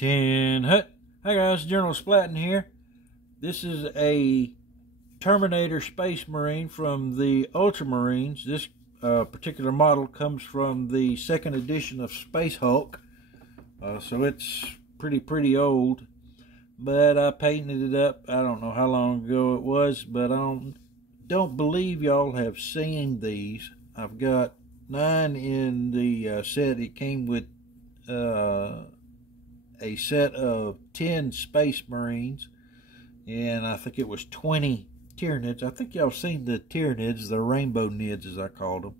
Tin Hut. Hi guys, General Splatton here. This is a Terminator Space Marine from the Ultramarines. This particular model comes from the second edition of Space Hulk, so it's pretty old. But I painted it up. I don't know how long ago it was, but I don't believe y'all have seen these. I've got 9 in the set. It came with a set of 10 Space Marines, and I think it was 20 Tyranids. I think y'all seen the Tyranids, the rainbow nids as I called them.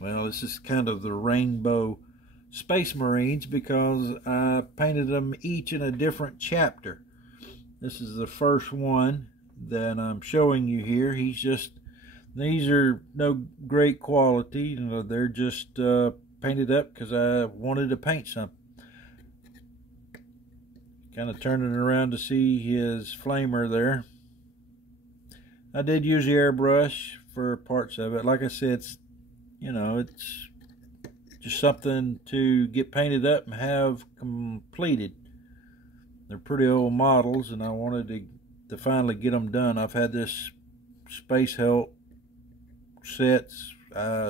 Well, this is kind of the rainbow Space Marines because I painted them each in a different chapter. This is the first one that I'm showing you here. These are no great quality. You know, they're just painted up because I wanted to paint something. Kind of turning it around to see his flamer there. I did use the airbrush for parts of it. Like I said, it's just something to get painted up and have completed. They're pretty old models, and I wanted to finally get them done. I've had this Space Hulk sets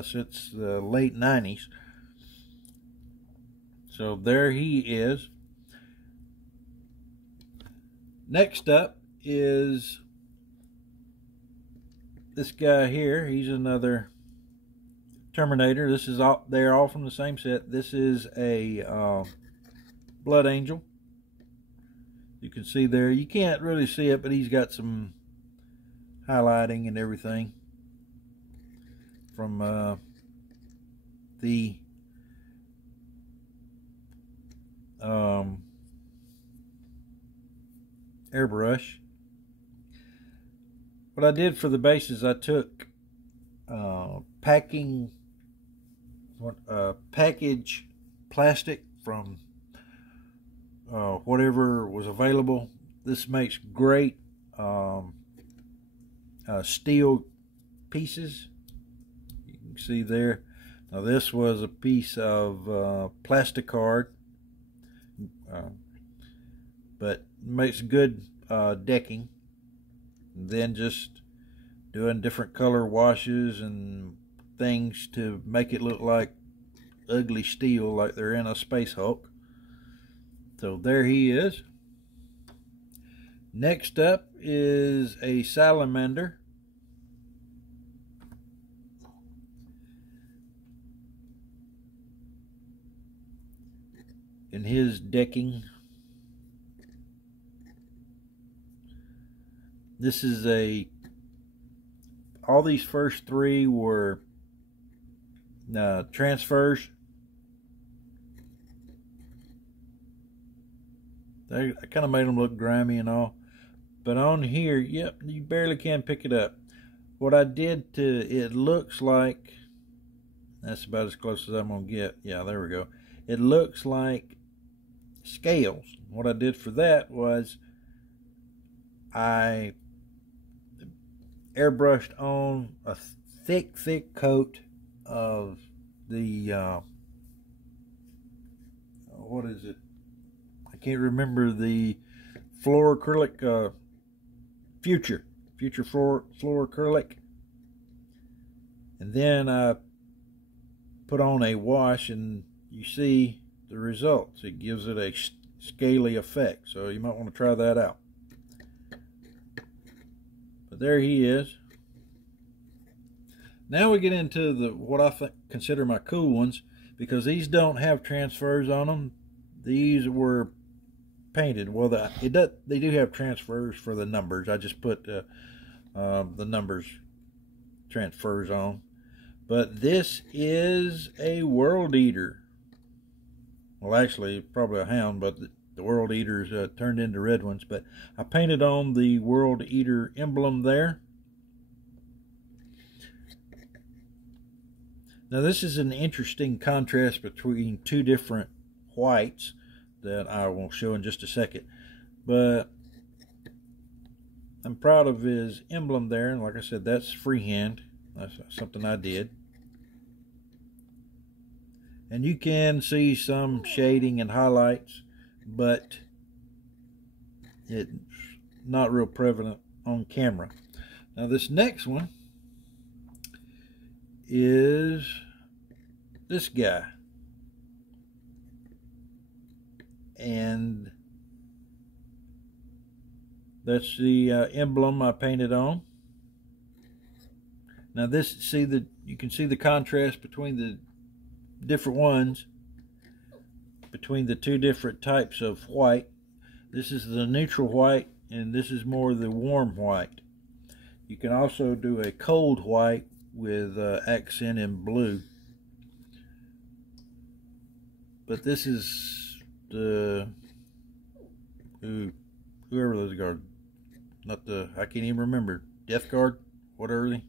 since the late 90s. So there he is. Next up is this guy here. He's another Terminator. This is all, they're all from the same set. This is a Blood Angel. You can see there, you can't really see it, but he's got some highlighting and everything from the airbrush. What I did for the bases, I took package plastic from whatever was available. This makes great steel pieces. You can see there. Now this was a piece of plasticard, but makes good decking. And then just doing different color washes and things to make it look like ugly steel, like they're in a Space Hulk. So there he is. Next up is a salamander. In his decking. This is all these first 3 were transfers. I kind of made them look grimy and all. But on here, yep, you barely can pick it up. What I did it looks like, that's about as close as I'm going to get. Yeah, there we go. It looks like scales. What I did for that was I airbrushed on a thick coat of the what is it? I can't remember the floor acrylic, future floor acrylic, and then I put on a wash, and you see the results. It gives it a scaly effect, so you might want to try that out. But there he is. Now we get into what I consider my cool ones, because these don't have transfers on them. These were painted. Well, they do have transfers for the numbers. I just put the numbers transfers on. But this is a World Eater. Well, actually, probably a Hound, but the World Eaters turned into red ones. But I painted on the World Eater emblem there. Now this is an interesting contrast between 2 different whites that I will show in just a second. But I'm proud of his emblem there, and like I said, that's freehand. That's something I did. And you can see some shading and highlights, but it's not real prevalent on camera. Now this next one is this guy, and that's the emblem I painted on. Now this, you can see the contrast between the different ones, between the two different types of white. This is the neutral white, and this is more the warm white. You can also do a cold white with accent in blue. But this is the whoever those guard, not the, I can't even remember, Death Guard, whatever they,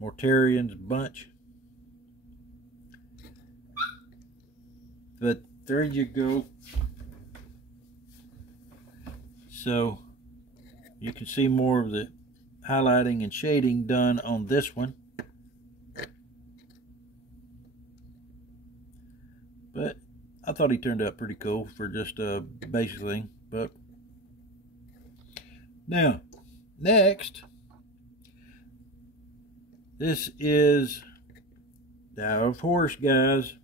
Mortarian's bunch. But there you go. So you can see more of the highlighting and shading done on this one. But I thought he turned out pretty cool for just a basic thing. But now, next, this is now, of course, guys,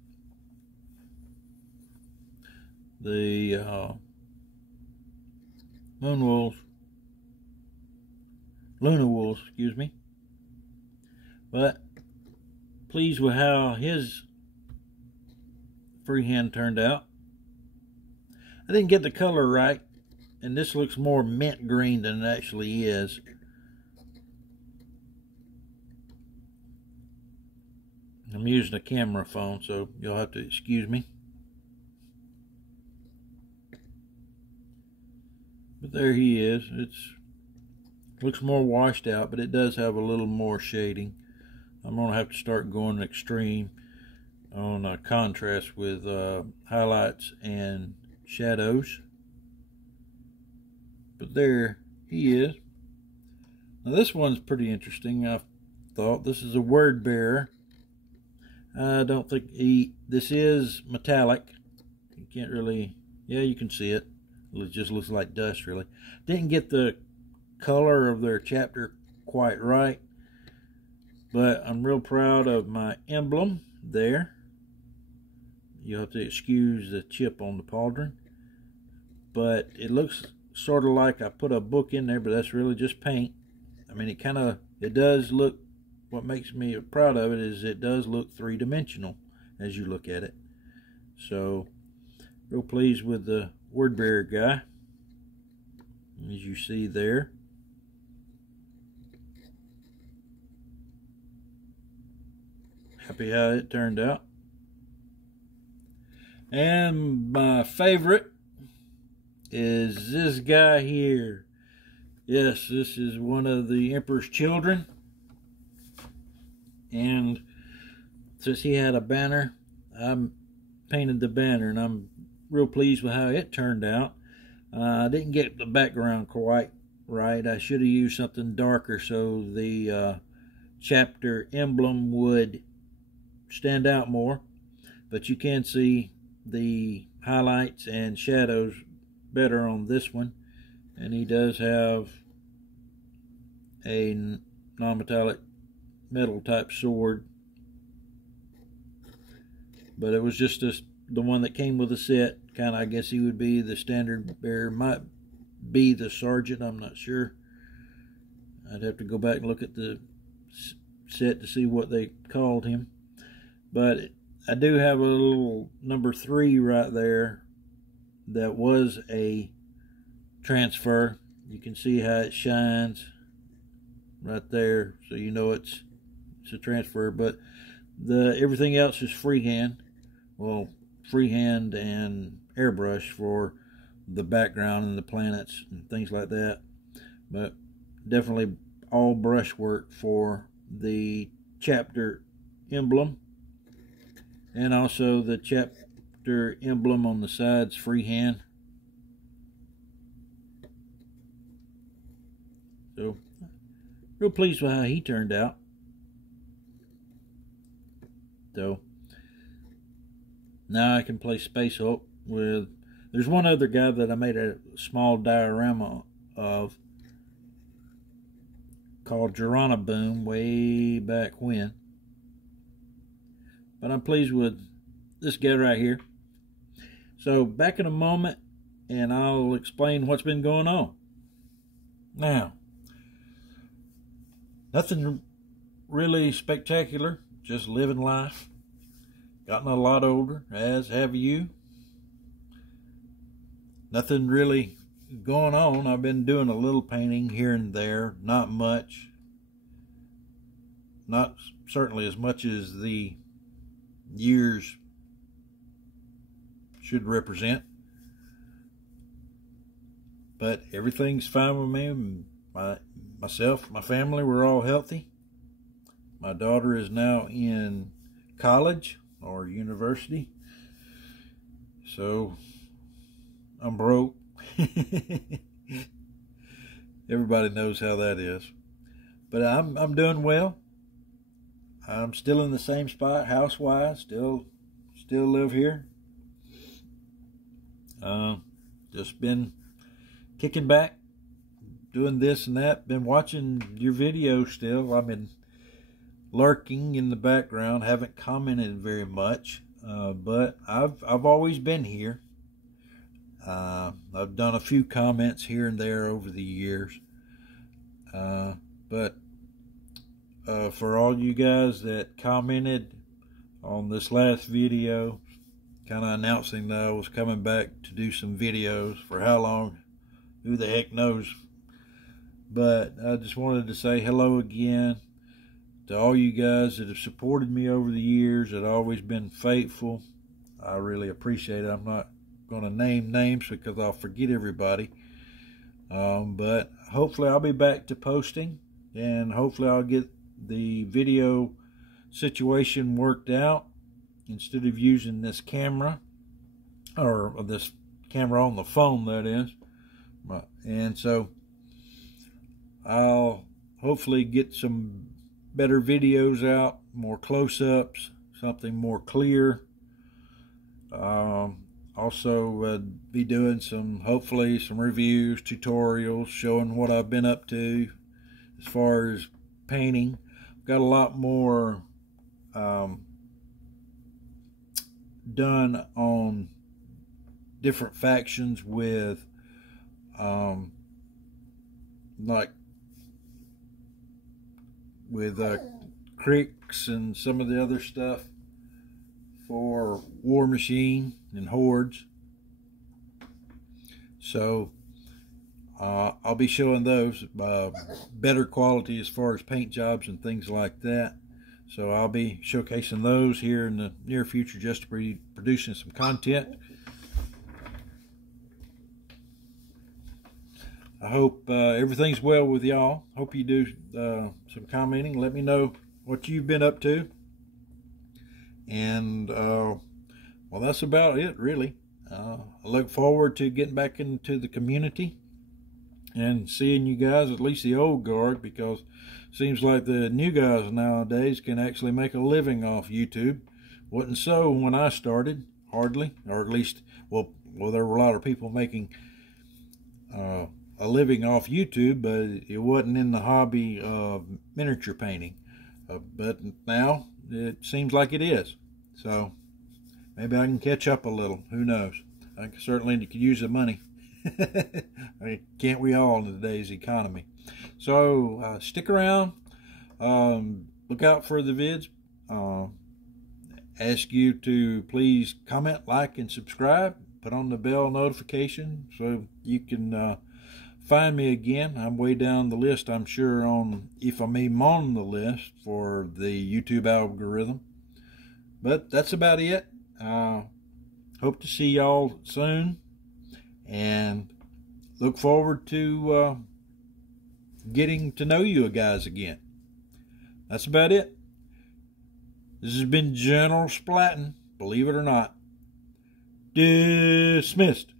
the Luna Wolves, excuse me. But pleased with how his freehand turned out. I didn't get the color right, and this looks more mint green than it actually is. I'm using a camera phone, so you'll have to excuse me. But there he is. Looks more washed out, but it does have a little more shading. I'm going to have to start going extreme on contrast with highlights and shadows. But there he is. Now this one's pretty interesting, I thought. This is a word bearer. I don't think this is metallic. You can't really, yeah, you can see it. It just looks like dust, really. Didn't get the color of their chapter quite right, but I'm real proud of my emblem there. You'll have to excuse the chip on the pauldron, but it looks sort of like I put a book in there, but that's really just paint. I mean, it does look, what makes me proud of it is it does look three-dimensional as you look at it. So real pleased with the word bearer guy, as you see there. Happy how it turned out. And my favorite is this guy here. Yes, this is one of the Emperor's children. And since he had a banner, I painted the banner, and I'm real pleased with how it turned out. I didn't get the background quite right. I should have used something darker so the chapter emblem would stand out more. But you can see the highlights and shadows better on this one. And he does have a non-metallic metal type sword. But it was just the one that came with the set. Kind of, I guess he would be the standard bearer. Might be the sergeant, I'm not sure. I'd have to go back and look at the set to see what they called him. But I do have a little number 3 right there that was a transfer. You can see how it shines right there, so you know it's a transfer. But everything else is freehand. Well, freehand and airbrush for the background and the planets and things like that. But definitely all brushwork for the chapter emblem, and also the chapter emblem on the sides freehand. So real pleased with how he turned out. So now I can play Space Hulk with There's one other guy that I made a small diorama of called Boom way back when. But I'm pleased with this guy right here. So back in a moment, and I'll explain what's been going on. Now, nothing really spectacular, just living life. Gotten a lot older, as have you. Nothing really going on. I've been doing a little painting here and there, not much. Not certainly as much as the years should represent. But everything's fine with me. Myself, my family, we're all healthy. My daughter is now in college or university. So I'm broke. Everybody knows how that is. But I'm doing well. I'm still in the same spot, house-wise. Still live here. Just been kicking back, doing this and that. Been watching your videos still. I've been lurking in the background. Haven't commented very much, but I've always been here. I've done a few comments here and there over the years, but for all you guys that commented on this last video, kind of announcing that I was coming back to do some videos, for how long, who the heck knows. But I just wanted to say hello again to all you guys that have supported me over the years, that have always been faithful. I really appreciate it. I'm not going to name names because I'll forget everybody. But hopefully I'll be back to posting, and hopefully I'll get the video situation worked out instead of using this camera, or this camera on the phone, that is. And so I'll hopefully get some better videos out, more close-ups, something more clear. Also be doing hopefully some reviews, tutorials, showing what I've been up to as far as painting. Got a lot more done on different factions with Cricks and some of the other stuff for War Machine and Hordes. So I'll be showing those better quality as far as paint jobs and things like that. So I'll be showcasing those here in the near future, just to be producing some content. I hope everything's well with y'all. Hope you do some commenting. Let me know what you've been up to. And, well, that's about it, really. I look forward to getting back into the community and seeing you guys, at least the old guard, because it seems like the new guys nowadays can actually make a living off YouTube. Wasn't so when I started, hardly, or at least, well, there were a lot of people making a living off YouTube, but it wasn't in the hobby of miniature painting. But now it seems like it is. So maybe I can catch up a little. Who knows? I certainly could use the money. Can't we all in today's economy? So stick around. Look out for the vids. Ask you to please comment, like, and subscribe. Put on the bell notification so you can find me again. I'm way down the list, I'm sure, if I'm even on the list for the YouTube algorithm. But that's about it. Hope to see y'all soon, and look forward to getting to know you guys again. That's about it. This has been General Splatting, believe it or not. Dismissed.